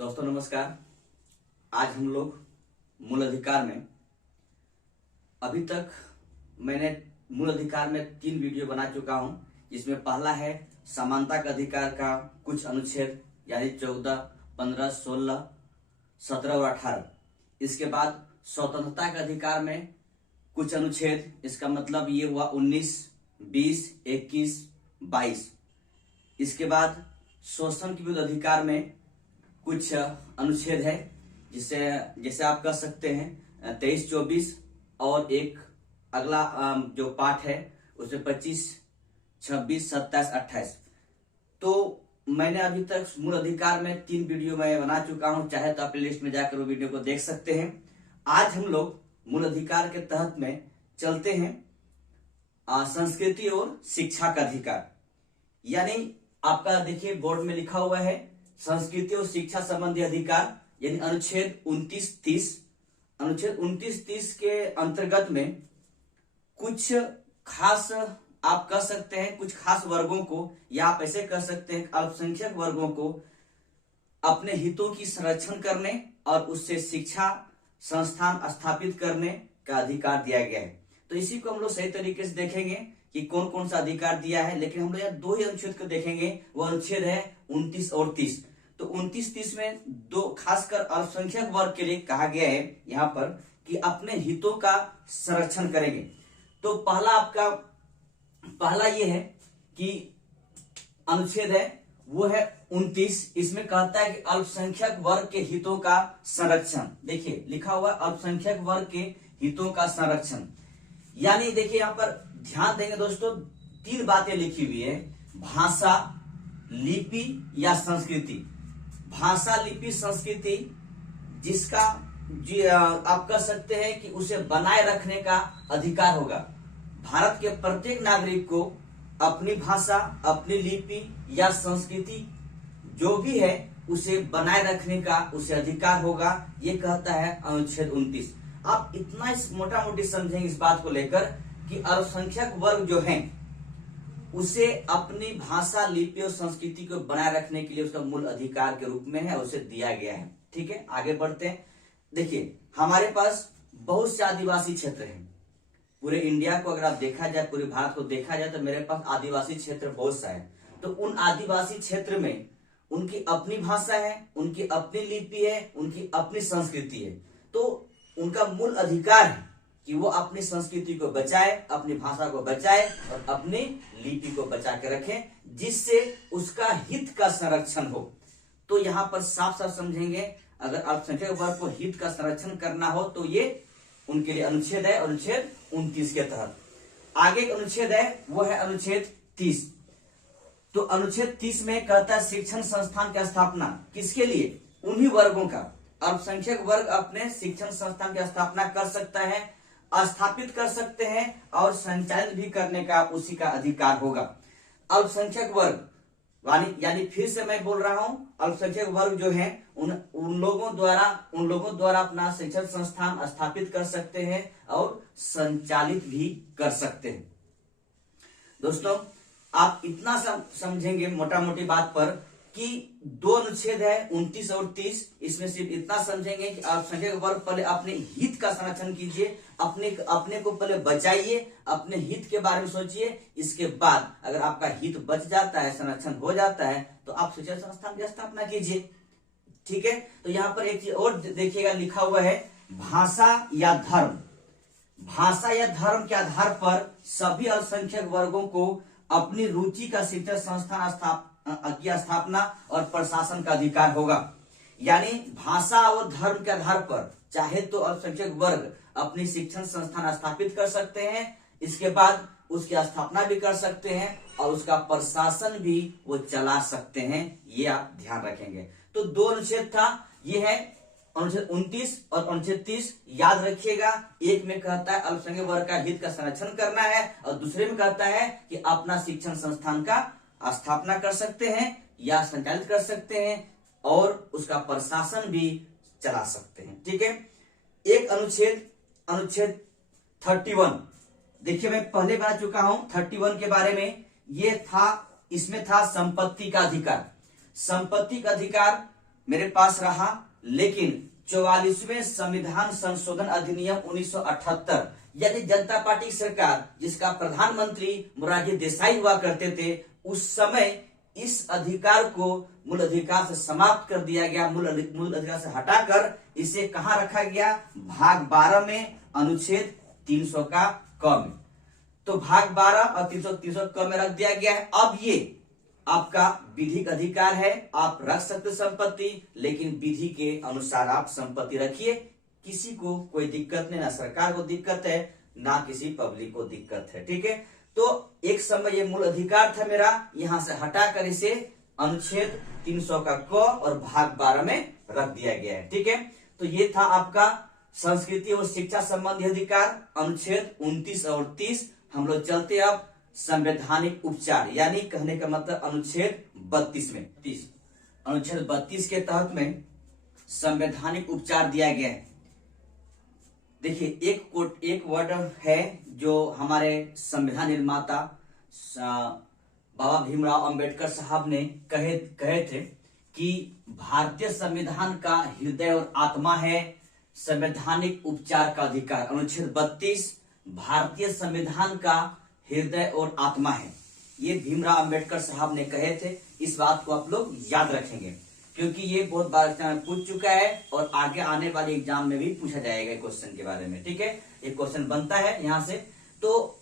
दोस्तों नमस्कार। आज हम लोग मूल अधिकार में अभी तक मैंने मूल अधिकार में 3 वीडियो बना चुका हूं, जिसमें पहला है समानता का अधिकार का कुछ अनुच्छेद यानी 14, 15, 16, 17 और 18। इसके बाद स्वतंत्रता का अधिकार में कुछ अनुच्छेद, इसका मतलब ये हुआ 19, 20, 21, 22। इसके बाद शोषण के विरुद्ध अधिकार में कुछ अनुच्छेद है, जिसे जैसे आप कह सकते हैं 23, 24 और एक अगला जो पाठ है उसमें 25, 26, 27, 28। तो मैंने अभी तक मूल अधिकार में 3 वीडियो मैं बना चुका हूं, चाहे तो आप प्लेलिस्ट में जाकर वो वीडियो को देख सकते हैं। आज हम लोग मूल अधिकार के तहत में चलते हैं संस्कृति और शिक्षा का अधिकार। यानी आपका देखिए बोर्ड में लिखा हुआ है संस्कृति और शिक्षा संबंधी अधिकार, यानी अनुच्छेद 29, 30। अनुच्छेद 29, 30 के अंतर्गत में कुछ खास आप कह सकते हैं कुछ खास वर्गों को, या आप ऐसे कह सकते हैं अल्पसंख्यक वर्गों को अपने हितों की संरक्षण करने और उससे शिक्षा संस्थान स्थापित करने का अधिकार दिया गया है। तो इसी को हम लोग सही तरीके से देखेंगे कि कौन कौन सा अधिकार दिया है, लेकिन हम लोग यहाँ 2 ही अनुच्छेद को देखेंगे। वो अनुच्छेद है 29 और 30। तो 29, 30 में 2 खासकर अल्पसंख्यक वर्ग के लिए कहा गया है यहाँ पर कि अपने हितों का संरक्षण करेंगे। तो पहला ये है कि अनुच्छेद है वो है 29। इसमें कहता है कि अल्पसंख्यक वर्ग के हितों का संरक्षण। देखिए लिखा हुआ अल्पसंख्यक वर्ग के हितों का संरक्षण, यानी देखिए यहाँ पर ध्यान देंगे दोस्तों, 3 बातें लिखी हुई है, भाषा, लिपि या संस्कृति। भाषा, लिपि, संस्कृति जिसका आप कह सकते हैं कि उसे बनाए रखने का अधिकार होगा। भारत के प्रत्येक नागरिक को अपनी भाषा, अपनी लिपि या संस्कृति जो भी है उसे बनाए रखने का उसे अधिकार होगा। ये कहता है अनुच्छेद 29। आप इतना मोटा मोटी समझेंगे इस बात को लेकर कि अल्पसंख्यक वर्ग जो है उसे अपनी भाषा, लिपि और संस्कृति को बनाए रखने के लिए उसका मूल अधिकार के रूप में है, उसे दिया गया है। ठीक है, आगे बढ़ते हैं। देखिए हमारे पास बहुत से आदिवासी क्षेत्र हैं। पूरे इंडिया को अगर आप देखा जाए, पूरे भारत को देखा जाए, तो मेरे पास आदिवासी क्षेत्र बहुत सा है। तो उन आदिवासी क्षेत्र में उनकी अपनी भाषा है, उनकी अपनी लिपि है, उनकी अपनी संस्कृति है। तो उनका मूल अधिकार है कि वो अपनी संस्कृति को बचाए, अपनी भाषा को बचाए और अपनी लिपि को बचा के रखें, जिससे उसका हित का संरक्षण हो। तो यहाँ पर साफ साफ समझेंगे, अगर अल्पसंख्यक वर्ग को हित का संरक्षण करना हो तो ये उनके लिए अनुच्छेद है, अनुच्छेद 29 के तहत। आगे एक अनुच्छेद है वो है अनुच्छेद 30। तो अनुच्छेद 30 में कहता है शिक्षण संस्थान की स्थापना किसके लिए? उन्हीं वर्गों का। अल्पसंख्यक वर्ग अपने शिक्षण संस्थान की स्थापना कर सकता है, स्थापित कर सकते हैं और संचालित भी करने का उसी का अधिकार होगा। अल्पसंख्यक वर्ग यानी फिर से मैं बोल रहा हूं, अल्पसंख्यक वर्ग जो है उन लोगों द्वारा अपना शिक्षण संस्थान स्थापित कर सकते हैं और संचालित भी कर सकते हैं। दोस्तों आप इतना समझेंगे मोटा मोटी बात पर कि 2 अनुच्छेद है 29 और 30। इसमें सिर्फ इतना समझेंगे कि अल्पसंख्यक वर्ग पहले अपने हित का संरक्षण कीजिए, अपने को पहले बचाइए, अपने हित के बारे में सोचिए। इसके बाद अगर आपका हित बच जाता है, संरक्षण हो जाता है, तो आप शिक्षण संस्थान की स्थापना कीजिए। ठीक है, तो यहाँ पर एक चीज और देखिएगा, लिखा हुआ है भाषा या धर्म। भाषा या धर्म के आधार पर सभी अल्पसंख्यक वर्गों को अपनी रुचि का शिक्षण संस्थान की स्थापना और प्रशासन का अधिकार होगा। यानी भाषा और धर्म के आधार पर चाहे तो अल्पसंख्यक वर्ग अपनी शिक्षण संस्थान स्थापित कर सकते हैं, इसके बाद उसकी स्थापना भी कर सकते हैं और उसका प्रशासन भी वो चला सकते हैं। ये आप ध्यान रखेंगे। तो 2 अनुच्छेद था, ये है अनुच्छेद 29 और अनुच्छेद 30। याद रखिएगा, एक में कहता है अल्पसंख्यक वर्ग का हित का संरक्षण करना है और दूसरे में कहता है कि अपना शिक्षण संस्थान का स्थापना कर सकते हैं या संचालित कर सकते हैं और उसका प्रशासन भी चला सकते हैं। ठीक है, एक अनुच्छेद 31। देखिए मैं पहले बता चुका हूं 31 के बारे में। ये था, इसमें था संपत्ति का अधिकार। संपत्ति का अधिकार मेरे पास रहा, लेकिन 44वें संविधान संशोधन अधिनियम 1978 यानी जनता पार्टी की सरकार जिसका प्रधानमंत्री मोरारजी देसाई हुआ करते थे, उस समय इस अधिकार को मूल अधिकार से समाप्त कर दिया गया, मूल अधिकार से हटाकर इसे कहां रखा गया, भाग 12 में अनुच्छेद 300 का क में। तो भाग 12 और 300 क में रख दिया गया है। अब ये आपका विधिक अधिकार है, आप रख सकते संपत्ति, लेकिन विधि के अनुसार आप संपत्ति रखिए, किसी को कोई दिक्कत नहीं, ना सरकार को दिक्कत है ना किसी पब्लिक को दिक्कत है। ठीक है, तो एक समय ये मूल अधिकार था मेरा, यहां से हटाकर इसे अनुच्छेद 300 का क और भाग 12 में रख दिया गया है। ठीक है, तो ये था आपका संस्कृति और शिक्षा संबंधी अधिकार अनुच्छेद 29 और 30। हम लोग चलते अब संवैधानिक उपचार, यानी कहने का मतलब अनुच्छेद 32 में। अनुच्छेद 32 के तहत में संवैधानिक उपचार दिया गया है। देखिए एक वर्ड है जो हमारे संविधान निर्माता बाबा भीमराव अंबेडकर साहब ने कहे थे कि भारतीय संविधान का हृदय और आत्मा है संवैधानिक उपचार का अधिकार। अनुच्छेद 32 भारतीय संविधान का हृदय और आत्मा है, ये भीमराव अंबेडकर साहब ने कहे थे। इस बात को आप लोग याद रखेंगे क्योंकि ये बहुत बार एग्जाम में पूछ चुका है और आगे आने वाले एग्जाम में भी पूछा जाएगा क्वेश्चन के बारे में। ठीक है, एक क्वेश्चन बनता है यहां से। तो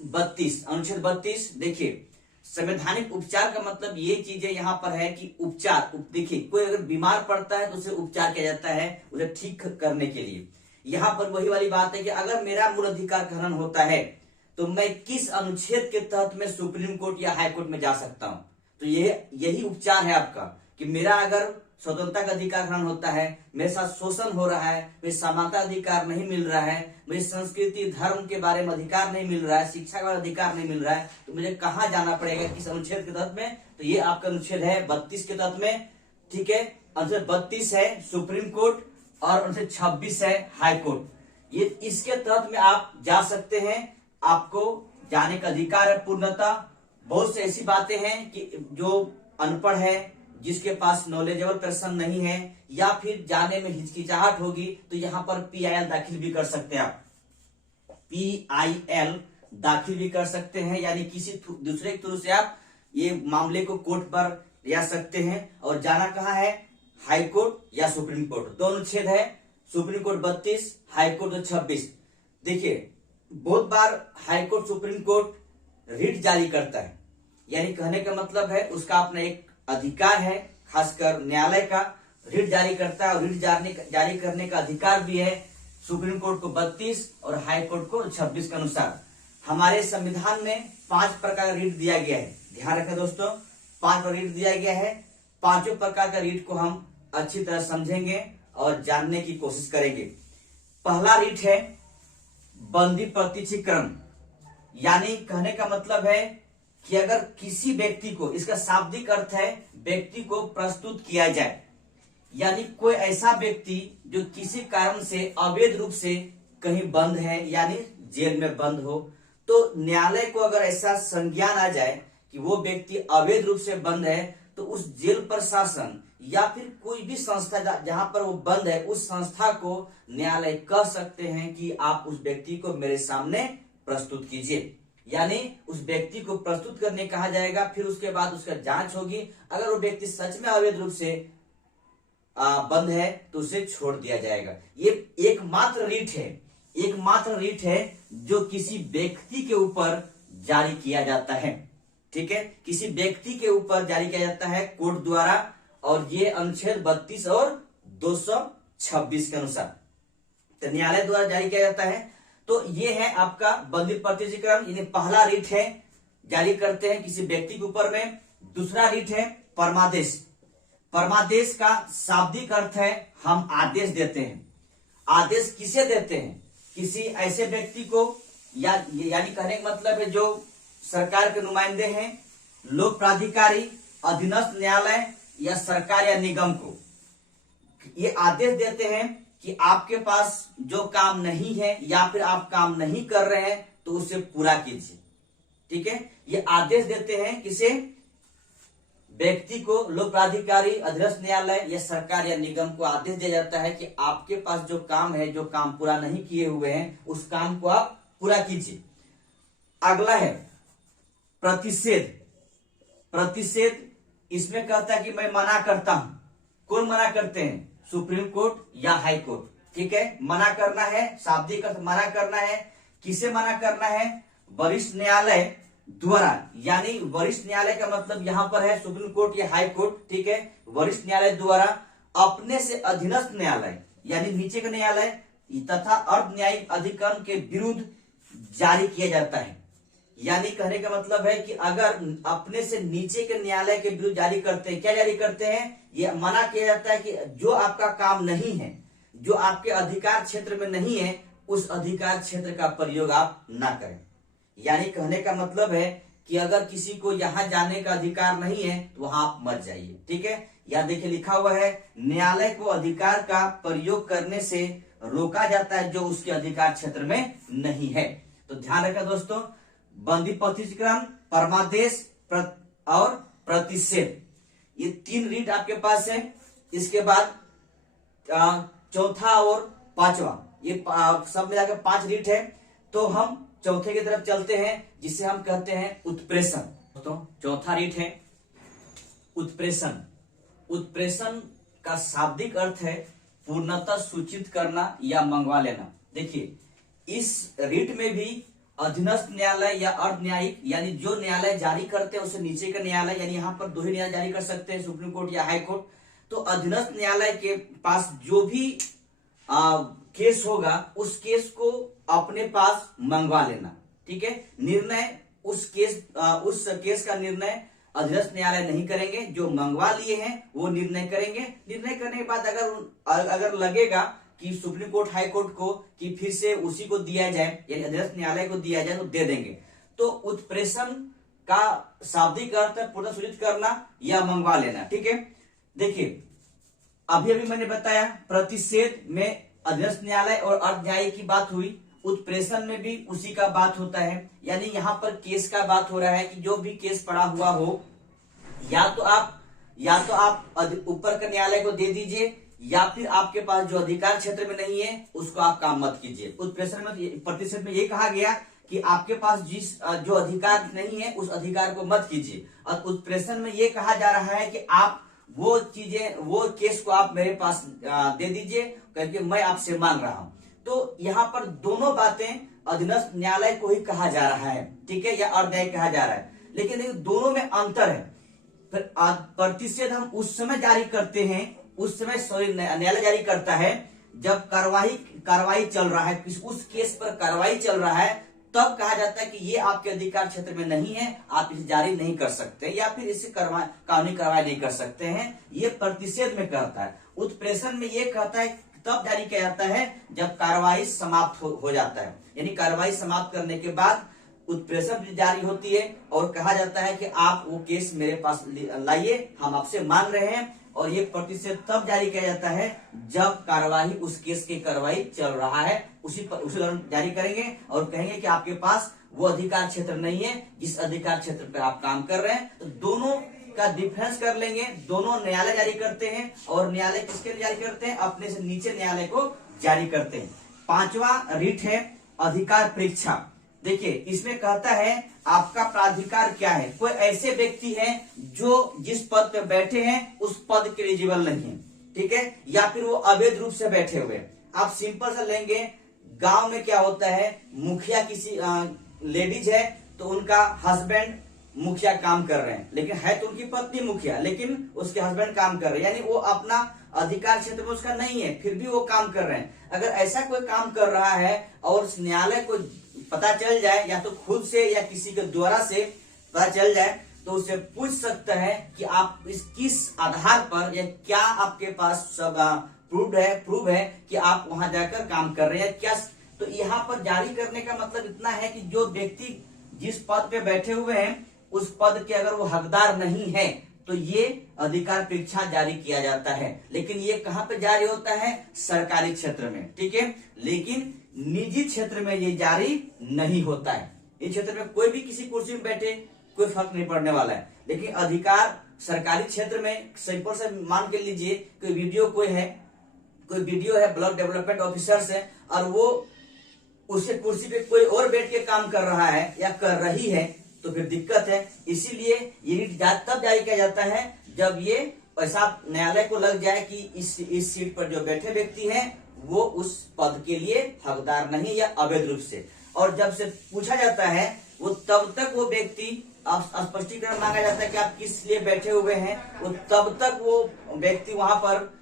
32 अनुच्छेद 32 देखिए, संवैधानिक उपचार का मतलब ये चीजें यहाँ पर है कि उपचार, देखिए कोई अगर बीमार पड़ता है तो उसे उपचार किया जाता है उसे ठीक करने के लिए। यहाँ पर वही वाली बात है कि अगर मेरा मूल अधिकार का हनन होता है तो मैं किस अनुच्छेद के तहत में सुप्रीम कोर्ट या हाई कोर्ट में जा सकता हूं। तो यही उपचार है आपका कि मेरा अगर स्वतंत्रता का अधिकार हनन होता है, मेरे साथ शोषण हो रहा है, मुझे समानता अधिकार नहीं मिल रहा है, मुझे संस्कृति धर्म के बारे में अधिकार नहीं मिल रहा है, शिक्षा का अधिकार नहीं मिल रहा है, तो मुझे कहां जाना पड़ेगा, किस अनुच्छेद के तहत में। तो ये आपका अनुच्छेद है 32 के तहत में। ठीक है, अनुच्छेद 32 है सुप्रीम कोर्ट और अनुच्छेद 26 है हाई कोर्ट। ये इसके तहत में आप जा सकते हैं, आपको जाने का अधिकार है पूर्णतः। बहुत सी ऐसी बातें हैं कि जो अनपढ़ है, जिसके पास नॉलेजेबल पर्सन नहीं है या फिर जाने में हिचकिचाहट होगी, तो यहाँ पर PIL दाखिल भी कर सकते हैं आप, PIL दाखिल भी कर सकते हैं, यानी किसी दूसरे के थ्रू से आप ये मामले को कोर्ट पर ले सकते हैं। और जाना कहाँ है, हाई कोर्ट या सुप्रीम कोर्ट। दो अनुच्छेद है, सुप्रीम कोर्ट 32, हाई कोर्ट 26। देखिए बहुत बार high court supreme court writ जारी करता है, यानी कहने का मतलब है उसका अपना एक अधिकार है, खासकर न्यायालय का रिट जारी करता है और रिट जारी करने का अधिकार भी है सुप्रीम कोर्ट को 32 और हाई कोर्ट को 26 के अनुसार। हमारे संविधान में 5 प्रकार का रिट दिया गया है, ध्यान रखें दोस्तों, 5 रिट दिया गया है। 5 प्रकार का रिट को हम अच्छी तरह समझेंगे और जानने की कोशिश करेंगे। पहला रिट है बंदी प्रत्यक्षीकरण, यानी कहने का मतलब है कि अगर किसी व्यक्ति को, इसका शाब्दिक अर्थ है व्यक्ति को प्रस्तुत किया जाए, यानी कोई ऐसा व्यक्ति जो किसी कारण से अवैध रूप से कहीं बंद है, यानी जेल में बंद हो, तो न्यायालय को अगर ऐसा संज्ञान आ जाए कि वो व्यक्ति अवैध रूप से बंद है, तो उस जेल प्रशासन या फिर कोई भी संस्था जहां पर वो बंद है, उस संस्था को न्यायालय कह सकते हैं कि आप उस व्यक्ति को मेरे सामने प्रस्तुत कीजिए, यानी उस व्यक्ति को प्रस्तुत करने कहा जाएगा। फिर उसके बाद उसका जांच होगी, अगर वो व्यक्ति सच में अवैध रूप से बंद है तो उसे छोड़ दिया जाएगा। ये एकमात्र रीट है जो किसी व्यक्ति के ऊपर जारी किया जाता है। ठीक है, किसी व्यक्ति के ऊपर जारी किया जाता है कोर्ट द्वारा, और ये अनुच्छेद 32 और 226 के अनुसार तो न्यायालय द्वारा जारी किया जाता है। तो ये है आपका बंदी प्रत्यक्षीकरण, यानी पहला रीट है, जारी करते हैं किसी व्यक्ति के ऊपर में। दूसरा रीट है परमादेश। परमादेश का शाब्दिक अर्थ है हम आदेश देते हैं। आदेश किसे देते हैं, किसी ऐसे व्यक्ति को, यानी कहने का मतलब है जो सरकार के नुमाइंदे हैं, लोक प्राधिकारी, अधीनस्थ न्यायालय या सरकार या निगम को ये आदेश देते हैं कि आपके पास जो काम नहीं है या फिर आप काम नहीं कर रहे हैं तो उसे पूरा कीजिए। ठीक है, ये आदेश देते हैं किसे, व्यक्ति को लोक प्राधिकारी, अधीनस्थ न्यायालय या सरकार या निगम को आदेश दिया जाता है कि आपके पास जो काम है, जो काम पूरा नहीं किए हुए हैं, उस काम को आप पूरा कीजिए। अगला है प्रतिषेध। प्रतिषेध इसमें कहता है कि मैं मना करता हूं। कौन मना करते हैं? सुप्रीम कोर्ट या हाई कोर्ट। ठीक है, मना करना है, शाब्दिक अर्थ मना करना है। किसे मना करना है? वरिष्ठ न्यायालय द्वारा, यानी वरिष्ठ न्यायालय का मतलब यहां पर है सुप्रीम कोर्ट या हाई कोर्ट। ठीक है, वरिष्ठ न्यायालय द्वारा अपने से अधीनस्थ न्यायालय यानी नीचे का न्यायालय तथा अर्ध न्यायिक अधिकरण के विरुद्ध जारी किया जाता है। यानी कहने का मतलब है कि अगर अपने से नीचे के न्यायालय के विरुद्ध जारी करते हैं, क्या जारी करते हैं? यह मना किया जाता है कि जो आपका काम नहीं है, जो आपके अधिकार क्षेत्र में नहीं है, उस अधिकार क्षेत्र का प्रयोग आप ना करें। यानी कहने का मतलब है कि अगर किसी को यहां जाने का अधिकार नहीं है तो वहां आप मत जाइए। ठीक है, या देखिए लिखा हुआ है न्यायालय को अधिकार का प्रयोग करने से रोका जाता है जो उसके अधिकार क्षेत्र में नहीं है। तो ध्यान रखना दोस्तों, बंदी प्रतिष्ठिकरण, परमादेश और प्रतिषेध, ये 3 रीट आपके पास है। इसके बाद चौथा और पांचवा, ये सब मिलाकर 5 रीट है। तो हम चौथे की तरफ चलते हैं जिसे हम कहते हैं उत्प्रेषण। दोस्तों चौथा रीट है उत्प्रेषण। उत्प्रेषण का शाब्दिक अर्थ है पूर्णतः सूचित करना या मंगवा लेना। देखिए इस रीट में भी अधीनस्थ न्यायालय या अर्ध न्यायिक, यानी जो न्यायालय जारी करते हैं उसे नीचे का न्यायालय, यानी यहाँ पर 2 ही न्यायालय जारी कर सकते हैं, सुप्रीम कोर्ट या हाई कोर्ट। तो अधीनस्थ न्यायालय के पास जो भी केस होगा उस केस को अपने पास मंगवा लेना। ठीक है, निर्णय उस केस का निर्णय अधीनस्थ न्यायालय नहीं करेंगे, जो मंगवा लिए हैं वो निर्णय करेंगे। निर्णय करने के बाद अगर लगेगा कि सुप्रीम कोर्ट हाई कोर्ट को कि फिर से उसी को दिया जाए, यानी अधीनस्थ न्यायालय को दिया जाए, तो दे देंगे। तो उत्प्रेषण का शाब्दिक अर्थ है पूर्ण सूचित करना या मंगवा लेना। ठीक है, देखिए अभी मैंने बताया प्रतिषेध में अधीनस्थ न्यायालय और अर्ध न्यायिक की बात हुई, उत्प्रेषण में भी उसी का बात होता है। यानी यहाँ पर केस का बात हो रहा है कि जो भी केस पड़ा हुआ हो, या तो आप ऊपर के न्यायालय को दे दीजिए, या फिर आपके पास जो अधिकार क्षेत्र में नहीं है उसको आप काम मत कीजिए। उत्प्रेषण में प्रतिषेध में ये कहा गया कि आपके पास जो अधिकार नहीं है उस अधिकार को मत कीजिए, और उत्प्रेषण में ये कहा जा रहा है कि आप वो केस को आप मेरे पास दे दीजिए क्योंकि मैं आपसे मांग रहा हूं। तो यहाँ पर दोनों बातें अधीनस्थ न्यायालय को ही कहा जा रहा है। ठीक है, या अर्ध न्यायिक कहा जा रहा है, लेकिन दोनों में अंतर है। फिर प्रतिषेध हम उस समय जारी करते हैं, उस समय न्यायालय जारी करता है जब कार्रवाई चल रहा है, उस केस पर कार्रवाई चल रहा है, तब कहा जाता है कि ये आपके अधिकार क्षेत्र में नहीं है, आप इसे जारी नहीं कर सकते या फिर इसे कानूनी कार्रवाई नहीं कर सकते हैं। ये प्रतिषेध में कहता है। उत्प्रेषण में ये कहता है तब जारी किया जाता है जब कार्रवाई समाप्त हो जाता है, यानी कार्रवाई समाप्त करने के बाद उत्प्रेषण जारी होती है और कहा जाता है कि आप वो केस मेरे पास लाइए, हम आपसे मांग रहे हैं। और ये प्रतिषेध तब जारी किया जाता है जब कार्रवाई, उस केस की कार्रवाई चल रहा है, उसी दौरान जारी करेंगे और कहेंगे कि आपके पास वो अधिकार क्षेत्र नहीं है जिस अधिकार क्षेत्र पर आप काम कर रहे हैं। तो दोनों का डिफरेंस कर लेंगे। दोनों न्यायालय जारी करते हैं, और न्यायालय किसके लिए जारी करते हैं? अपने से नीचे न्यायालय को जारी करते हैं। 5वां रीट है अधिकार परीक्षा। देखिए इसमें कहता है आपका प्राधिकार क्या है। कोई ऐसे व्यक्ति हैं जो जिस पद पे बैठे हैं उस पद के एलिजिबल नहीं है, ठीक है, या फिर वो अवैध रूप से बैठे हुए। आप सिंपल सा लेंगे, गांव में क्या होता है, मुखिया किसी लेडीज है तो उनका हस्बैंड मुखिया काम कर रहे हैं, लेकिन है तो उनकी पत्नी मुखिया, लेकिन उसके हस्बैंड काम कर रहे हैं, यानी वो अपना अधिकार क्षेत्र में उसका नहीं है, फिर भी वो काम कर रहे हैं। अगर ऐसा कोई काम कर रहा है और न्यायालय को पता चल जाए, या तो खुद से या किसी के द्वारा से पता चल जाए, तो उसे पूछ सकता है कि आप इस किस आधार पर या क्या आपके पास सब प्रूव है कि आप वहां जाकर काम कर रहे हैं क्या। तो यहाँ पर जारी करने का मतलब इतना है कि जो व्यक्ति जिस पद पे बैठे हुए हैं उस पद के अगर वो हकदार नहीं है तो ये अधिकार परीक्षा जारी किया जाता है। लेकिन ये कहाँ पे जारी होता है? सरकारी क्षेत्र में, ठीक है। लेकिन निजी क्षेत्र में ये जारी नहीं होता है। इस क्षेत्र में कोई भी किसी कुर्सी में बैठे कोई फर्क नहीं पड़ने वाला है, लेकिन अधिकार सरकारी क्षेत्र में सिंपल से मान के लीजिए कोई वीडियो है ब्लॉक डेवलपमेंट ऑफिसर से, और वो उसके कुर्सी पे कोई और बैठ के काम कर रहा है या कर रही है, तो फिर दिक्कत है। इसीलिए ये रीट तब जारी किया जाता है जब ये ऐसा न्यायालय को लग जाए कि इस सीट पर जो बैठे व्यक्ति हैं वो उस पद के लिए हकदार नहीं या अवैध रूप से। और जब से पूछा जाता है वो तब तक वो व्यक्ति स्पष्टीकरण मांगा जाता है कि आप किस लिए बैठे हुए हैं, वो तब तक वो व्यक्ति वहां पर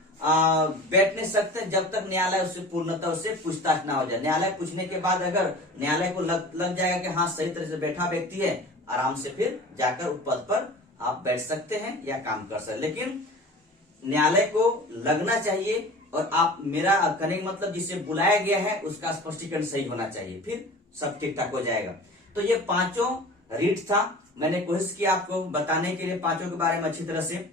बैठ नहीं सकते जब तक न्यायालय उससे पूर्णतः उससे पूछताछ ना हो जाए। न्यायालय पूछने के बाद अगर न्यायालय को लग जाएगा कि हाँ सही तरह से बैठा व्यक्ति है, आराम से फिर जाकर उस पद पर आप बैठ सकते हैं या काम कर सकते हैं। लेकिन न्यायालय को लगना चाहिए, और आप मेरा कहने का मतलब जिसे बुलाया गया है उसका स्पष्टीकरण सही होना चाहिए, फिर सब ठीक ठाक हो जाएगा। तो ये पांचों रीट था, मैंने कोशिश की आपको बताने के लिए पांचों के बारे में अच्छी तरह से।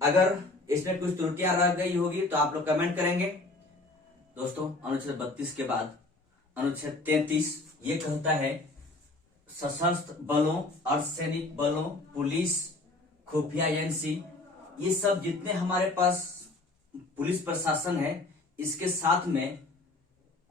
अगर इसमें कुछ त्रुटियां रह गई होगी तो आप लोग कमेंट करेंगे। दोस्तों, अनुच्छेद 32 के बाद अनुच्छेद 33 ये कहता है सशस्त्र बलों, अर्धसैनिक बलों, पुलिस, खुफिया एजेंसी, ये सब जितने हमारे पास पुलिस प्रशासन है, इसके साथ में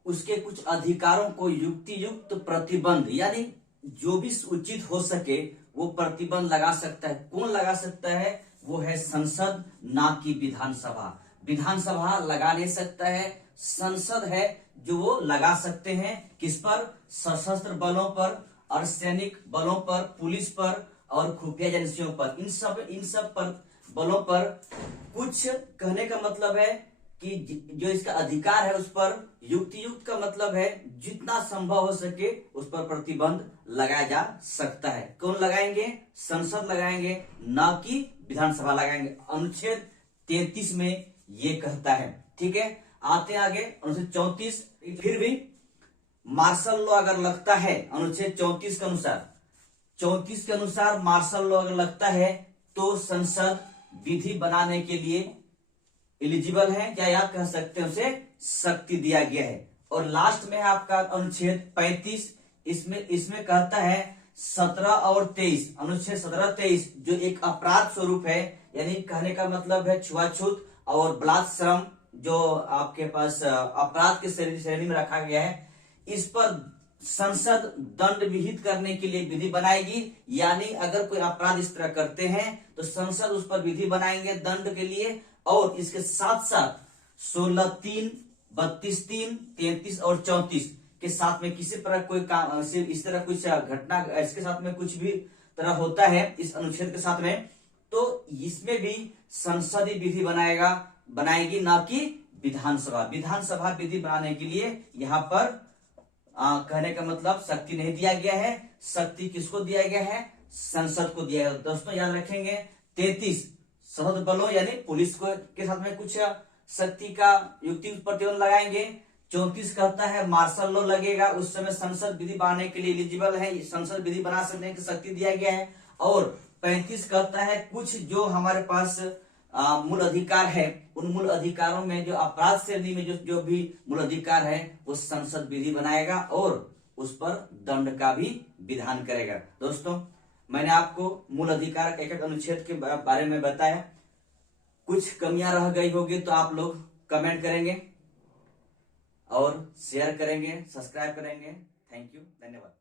उसके कुछ अधिकारों को युक्ति युक्त प्रतिबंध, यानी जो भी उचित हो सके वो प्रतिबंध लगा सकता है। कौन लगा सकता है? वो है संसद, ना कि विधानसभा। विधानसभा लगा नहीं सकता है, संसद है जो वो लगा सकते हैं। किस पर? सशस्त्र बलों पर, अर्धसैनिक बलों पर, पुलिस पर और खुफिया एजेंसियों पर। इन सब पर बलों पर कुछ कहने का मतलब है कि जो इसका अधिकार है उस पर युक्ति युक्त का मतलब है जितना संभव हो सके उस पर प्रतिबंध लगाया जा सकता है। कौन लगाएंगे? संसद लगाएंगे, ना कि विधानसभा लगाएंगे। अनुच्छेद 33 में ये कहता है। ठीक है, आते आगे अनुच्छेद 34। फिर भी मार्शल लॉ अगर लगता है, अनुच्छेद 34 के अनुसार मार्शल लॉ अगर लगता है तो संसद विधि बनाने के लिए एलिजिबल है, क्या आप कह सकते हैं उसे शक्ति दिया गया है। और लास्ट में है आपका अनुच्छेद 35। इसमें कहता है 17 और 23, अनुच्छेद 17-23 जो एक अपराध स्वरूप है, यानी कहने का मतलब है छुआछूत और बलात्कार श्रम जो आपके पास अपराध के श्रेणी में रखा गया है, इस पर संसद दंड विहित करने के लिए विधि बनाएगी। यानी अगर कोई अपराध इस तरह करते हैं तो संसद उस पर विधि बनाएंगे दंड के लिए। और इसके साथ साथ 16(3), 32(3), 33 और 34 के साथ में किसी तरह कोई काम इस तरह कुछ घटना इसके साथ में कुछ भी तरह होता है इस अनुच्छेद के साथ में, तो इसमें भी संसद ही विधि बनाएगी, ना कि विधानसभा। विधानसभा विधि बनाने के लिए यहाँ पर कहने का मतलब शक्ति नहीं दिया गया है। शक्ति किसको दिया गया है? संसद को दिया गया। दोस्तों याद रखेंगे, 33 सशस्त्र बलों यानी पुलिस को के साथ में कुछ शक्ति का युक्ति प्रतिबंध लगाएंगे। 34 कहता है मार्शल लॉ लगेगा, उस समय संसद विधि बनाने के लिए एलिजिबल है, संसद विधि बना सकने की शक्ति दिया गया है। और 35 कहता है कुछ जो हमारे पास मूल अधिकार है, उन मूल अधिकारों में जो अपराध श्रेणी में जो भी मूल अधिकार है वो संसद विधि बनाएगा और उस पर दंड का भी विधान करेगा। दोस्तों, मैंने आपको मूल अधिकार के एक अनुच्छेद के बारे में बताया। कुछ कमियां रह गई होगी तो आप लोग कमेंट करेंगे और शेयर करेंगे, सब्सक्राइब करेंगे। थैंक यू, धन्यवाद।